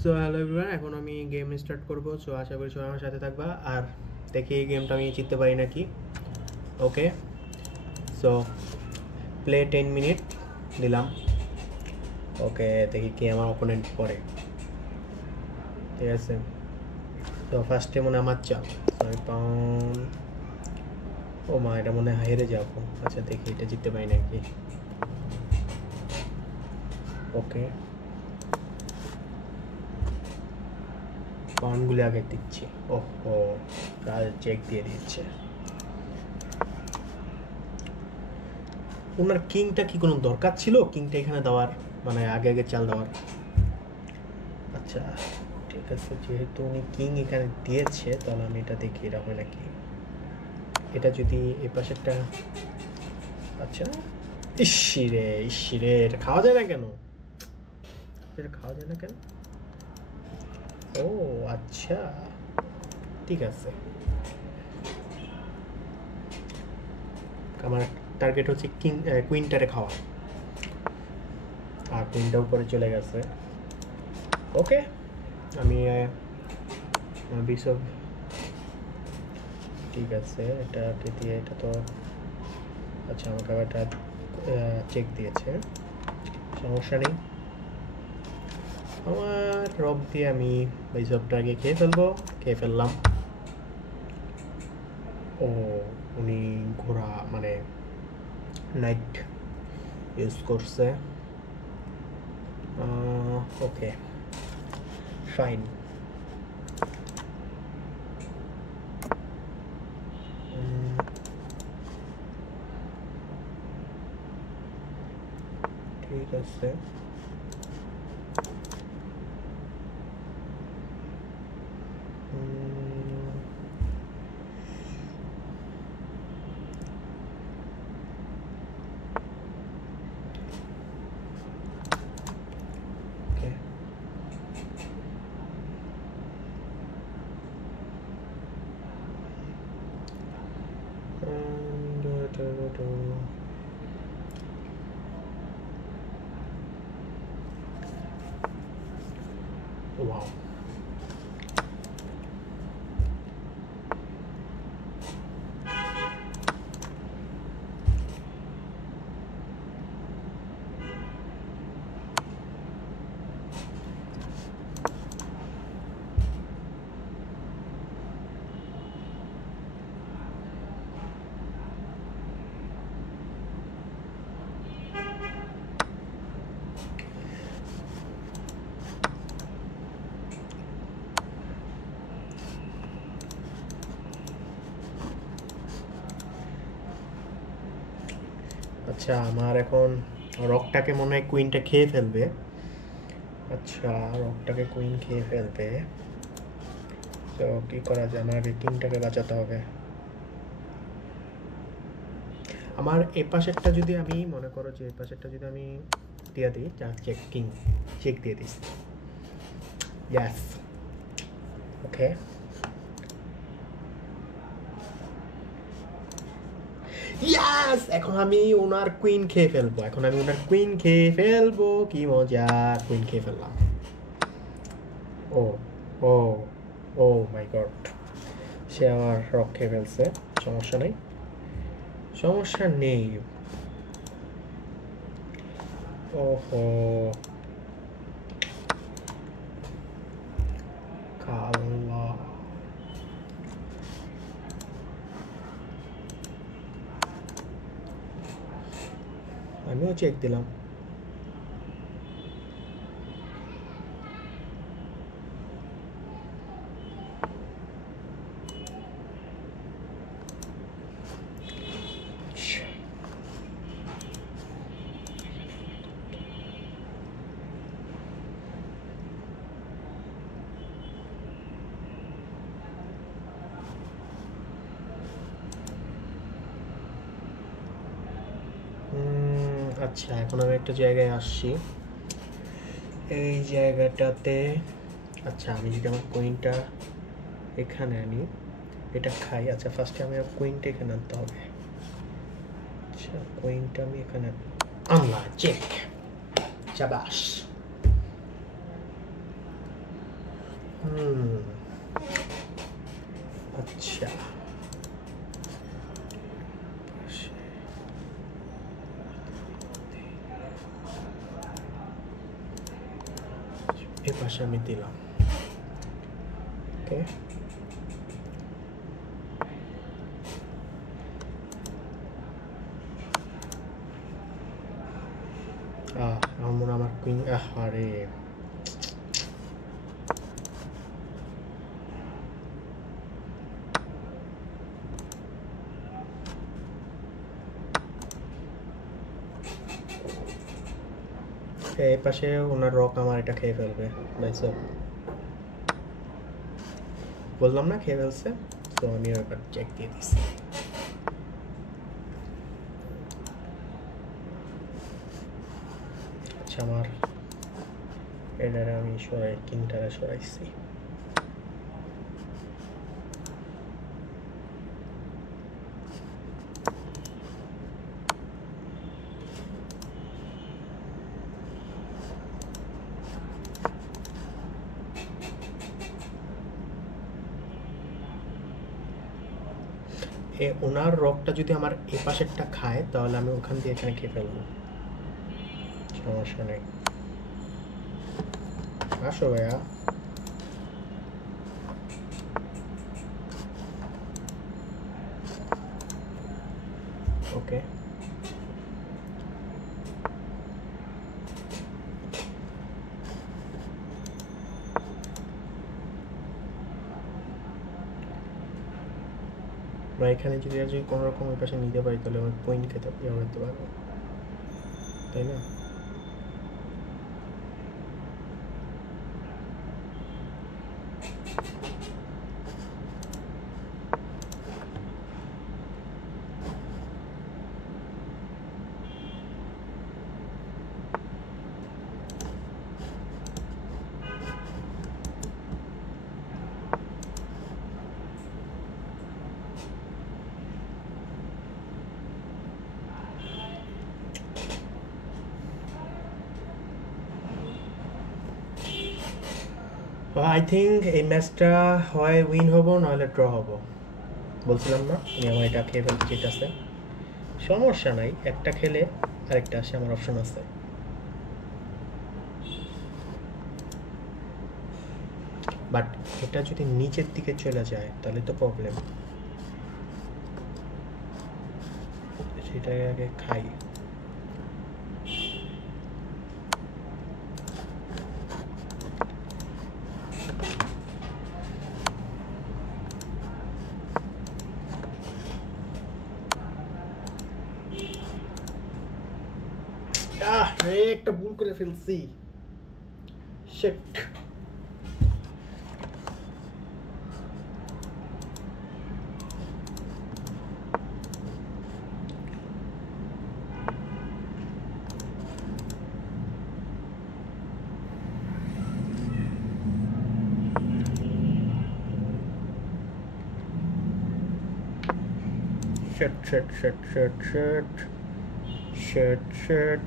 So hello everyone, এখন আমি game start করব। সো আশা করি সবাই আমার সাথে থাকবা আর দেখি এই গেমটা আমি জিততে পারি নাকি। ওকে, সো প্লে 10 মিনিট দিলাম। ওকে, দেখি কি আমার অপোনেন্ট করে। ঠিক আছে, তো ফার্স্টে মনে হয় আমার চাপ। আমি পাউন্ড, ও মা, এটা মনে হয় হেরে যাবো। আচ্ছা দেখি এটা জিততে পারি নাকি। ওকে, পাউন্ডগুলি আগে দিচ্ছি। ওহো, চেক দিয়ে দিচ্ছে। ওনার কিংটা কি কোনো দরকার ছিল কিংটা এখানে দেওয়ার, মানে আগে আগে চাল দেওয়ার? আচ্ছা ঠিক আছে, যেহেতু উনি কিং এখানে দিয়েছে তাহলে আমি এটা দেখি এটা হয় নাকি। এটা যদি এই পাশেরটা, আচ্ছা ইসিরে ইসিরে, এটা খাওয়া যায় না কেন? এটা খাওয়া যায় না কেন? ও আচ্ছা, ঠিক আছে। আমার টার্গেট হচ্ছে কিং, কুইনটারে খাওয়া। আর কুইনটা উপরে চলে গেছে। ওকে, আমি বিশপ, ঠিক আছে এটাকে দিয়ে, এটা তো আচ্ছা আমাকে আবার এটা চেক দিয়েছে, সমস্যা নেই। আমার রক দিয়ে আমি বিশপটাকে খেয়ে ফেলবো, খেয়ে ফেললাম। ও, উনি ঘোড়া মানে নাইট ইউজ করছে। Okay fine. ঠিক আছে, ওকে ওয়াও। আচ্ছা আমার এখন রকটাকে মনে হয় কুইনটা খেয়ে ফেলবে। আচ্ছা রকটাকে কুইন খেয়ে ফেলবে, তো কী করা যায়, আমার আগে কিংটাকে বাঁচাতে হবে। আমার এ পাশেরটা যদি আমি মনে করো যে এ পাশেরটা যদি আমি দিয়ে দিই, যা চেক কিং চেক দিয়ে দিস। ইয়াস, ওকে ইয়াস, এখন আমি ওনার কুইন খেয়ে ফেলবো, এখন আমি ওনার কুইন খেয়ে ফেলবো, কি মজা, কুইন খেয়ে ফেললাম। ও ও ও মাই গড, সে আমার রক খেয়ে ফেলছে। সমস্যা নেই, সমস্যা নেই। ওহো, কাল্লা, আমিও চেক দিলাম। আচ্ছা এখন আমি একটা জায়গায় আসছি, এই জায়গাটাতে। আচ্ছা আমি যদি আমার কুইনটা এখানে আনি, এটা খাই। আচ্ছা ফার্স্টে আমি কুইনটা এখানে আনতে হবে। আচ্ছা কুইনটা আমি এখানে আনলাম, চেক, চাবাস। আচ্ছা এই পাশে আমি দিলাম ওকে আমার কুইন আরে এই পাশে ওনার রক আমার এটা খেয়ে ফেলবে ভাইসব বললাম না খেয়ে ফেলছে তো আমি ওটা চেক দিয়ে দিচ্ছি আচ্ছা আমার এটারে আমি সরাই কিংটারে সরাইছি ওনার রকটা যদি আমার এই পাশেরটা খায় তাহলে আমি ওখান দিয়ে এখানে খেয়ে ফেলবো সমস্যা নেই আসো ভাইয়া ওকে বা এখানে যদি কোনো রকম ওই পাশে নিতে পারি তাহলে আমি পয়েন্ট খেতে করতে পারবো তাই না আই থিঙ্ক এই ম্যাচটা হয় উইন হবো নাহলে ড্র হবো বলছিলাম না আমি আমার এটা খেয়ে ফেলতে চাইতেছে সমস্যা নাই একটা খেলে আরেকটা আসে আমার অপশন আছে বাট এটা যদি নিচের দিকে চলে যায় তাহলে তো প্রবলেম সেটাকে আগে খাই একটা ভুল করে ফেলছি শিট shit